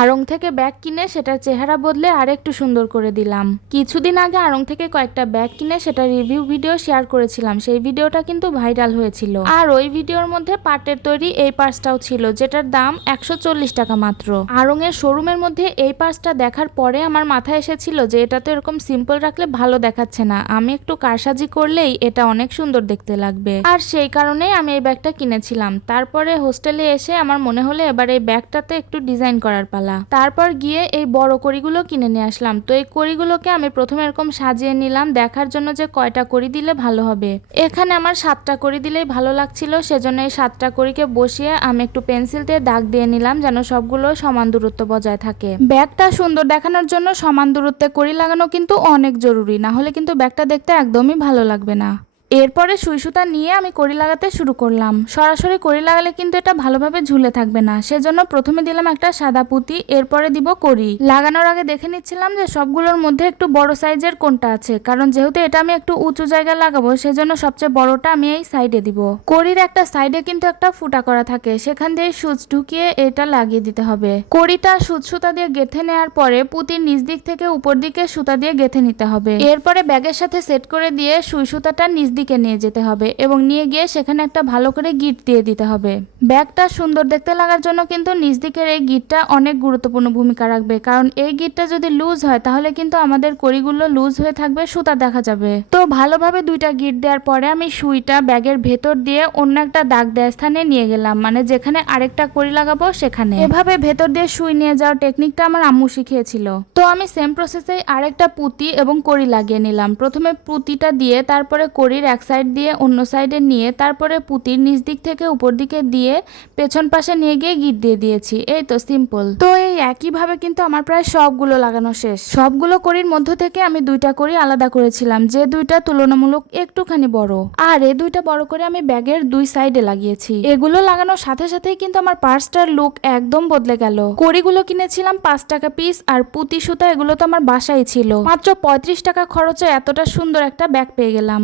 আড়ং থেকে ব্যাগ কিনে সেটার চেহারা বদলে আর একটু সুন্দর করে দিলাম। কিছুদিন আগে আড়ং থেকে কয়েকটা ব্যাগ কিনে সেটা রিভিউ ভিডিও শেয়ার করেছিলাম। সেই ভিডিওটা কিন্তু ভাইরাল হয়েছিল। আর ওই ভিডিওর মধ্যে পাটের তৈরি এই পার্সটাও ছিল, যেটার দাম একশো চল্লিশ টাকা মাত্র। আড়ং এর শোরুমের মধ্যে এই পার্সটা দেখার পরে আমার মাথায় এসেছিল যে এটা তো এরকম সিম্পল রাখলে ভালো দেখাচ্ছে না। আমি একটু কারসাজি করলেই এটা অনেক সুন্দর দেখতে লাগবে। আর সেই কারণেই আমি এই ব্যাগটা কিনেছিলাম। তারপরে হোস্টেলে এসে আমার মনে হলো এবার এই ব্যাগটাতে একটু ডিজাইন করার পালা। তারপর গিয়ে এই বড় কড়িগুলো কিনে নিয়ে আসলাম। তো এই কড়িগুলোকে আমি প্রথমে এরকম সাজিয়ে নিলাম, দেখার জন্য যে কয়টা করি দিলে ভালো হবে। এখানে আমার সাতটা করি দিলেই ভালো লাগছিল, সেজন্য এই সাতটা কড়িকে বসিয়ে আমি একটু পেন্সিল দিয়ে দাগ দিয়ে নিলাম, যেন সবগুলো সমান দূরত্ব বজায় থাকে। ব্যাগটা সুন্দর দেখানোর জন্য সমান দূরত্বে কড়ি লাগানো কিন্তু অনেক জরুরি, না হলে কিন্তু ব্যাগটা দেখতে একদমই ভালো লাগবে না। এরপরে সুই সুতা নিয়ে আমি কড়ি লাগাতে শুরু করলাম। সরাসরি কড়ি লাগালে কিন্তু এটা ভালোভাবে ঝুলে থাকবে না। সেজন্য প্রথমে দিলাম একটা সাদা পুঁতি, এরপরে দিব কড়ি। লাগানোর আগে দেখে নিচ্ছিলাম যে সবগুলোর মধ্যে একটু বড় সাইজের কোনটা আছে। কারণ যেহেতু এটা আমি একটু উঁচু জায়গায় লাগাবো, সেজন্য সবচেয়ে বড়টা আমি এই সাইডে দিব। কড়ির একটা সাইডে কিন্তু একটা ফুটা করা থাকে। সেখান দিয়ে সুচ ঢুকিয়ে এটা লাগিয়ে দিতে হবে। কড়িটা সুচ সুতা দিয়ে গেথে নেওয়ার পরে পুঁতির নিচ দিক থেকে উপর দিকে সুতা দিয়ে গেথে নিতে হবে। এরপরে ব্যাগের সাথে সেট করে দিয়ে সুই সুতাটা নিচ দিকে নিয়ে যেতে হবে এবং নিয়ে গিয়ে সেখানে একটা ভালো করে গিট দিয়ে দিতে হবে। ব্যাগটা সুন্দর দেখতে লাগার জন্য কিন্তু নিজ দিকের এই গিটটা অনেক গুরুত্বপূর্ণ ভূমিকা রাখবে, কারণ এই গিটটা যদি লুজ হয় তাহলে কিন্তু আমাদের কড়িগুলো লুজ হয়ে থাকবে, সুতা দেখা যাবে। তো ভালোভাবে দুইটা গিট দেওয়ার পরে আমি সুইটা ব্যাগের ভেতর দিয়ে অন্য একটা দাগ দেওয়ার স্থানে নিয়ে গেলাম মানে যেখানে আরেকটা কড়ি লাগাবো সেখানে। এভাবে ভেতর দিয়ে সুই নিয়ে যাওয়ার টেকনিকটা আমার আম্মু শিখিয়েছিল। তো আমি সেম প্রসেসে আরেকটা পুঁতি এবং কড়ি লাগিয়ে নিলাম। প্রথমে পুঁতিটা দিয়ে তারপরে কড়ির এক সাইড দিয়ে অন্য সাইডে নিয়ে তারপরে পুতির নিচ দিক থেকে উপর দিকে দিয়ে পেছন পাশে নিয়ে গিয়ে গিট দিয়ে দিয়েছি। এই তো সিম্পল তো এই একইভাবে কিন্তু আমার প্রায় সবগুলো লাগানো শেষ। সবগুলো কড়ির মধ্য থেকে আমি দুইটা কড়ি আলাদা করেছিলাম, যে দুইটা তুলনামূলক একটুখানি বড়। আর এই দুইটা বড় করে আমি ব্যাগের দুই সাইডে লাগিয়েছি। এগুলো লাগানোর সাথে সাথেই কিন্তু আমার পার্সটার লুক একদম বদলে গেল। কড়িগুলো কিনেছিলাম পাঁচ টাকা পিস আর পুঁতি সুতা এগুলো তো আমার বাসায় ছিল। মাত্র পঁয়ত্রিশ টাকা খরচে এতটা সুন্দর একটা ব্যাগ পেয়ে গেলাম।